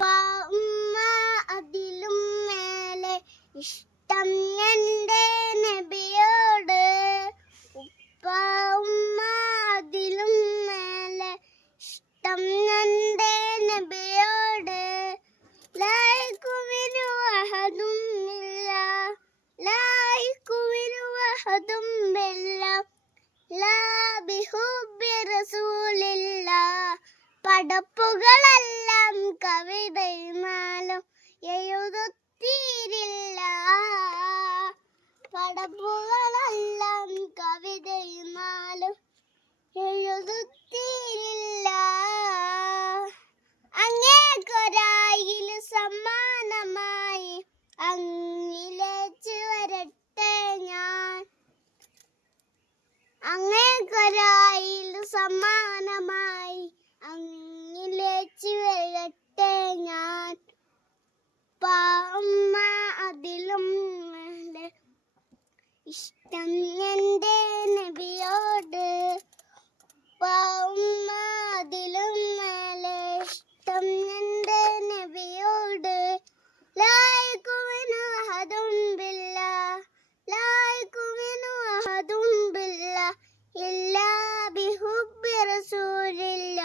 ഉമ്മ അതിലും മേലെ ഇഷ്ടം എൻ്റെ നബിയോട്. ഉപ്പ ഉമ്മ അതിലും മേലെ ഇഷ്ടം എൻ്റെ നബിയോട്. ലായിക്കുവിനു അഹദുമില്ല, ലായിക്കുവിനു അഹദുമില്ല, ലാ ബിഹുബ്ബി റസൂലില്ല. പടപ്പുകളെല്ലാം കവിതയുമാലും എഴുതുത്തീരില്ല. പടപ്പുകളെല്ലാം കവിതയുമാലും എഴുതുത്തീരില്ല. അങ്ങേക്കൊരായിൽ സമ്മാനമായി അങ്ങിലേച്ചു വരട്ടെ ഞാൻ. അങ്ങേക്കൊരായിൽ സമ്മാനമായി അങ്ങിലേച്ചു വരട്ടെ ഞാൻ. ഉമ്മ അതിലും മേലെ ഇഷ്ടം എൻ്റെ നബിയോട്. ഉമ്മ അതിലും മേലെ ഇഷ്ടം എൻ്റെ നബിയോട്. ലായിക്കുവിനു അഹദും ബില്ല, ലായിക്കുവിനു അഹദും ബില്ല, ഇല്ലാ ബിഹുബ്ബി റസൂലില്ല.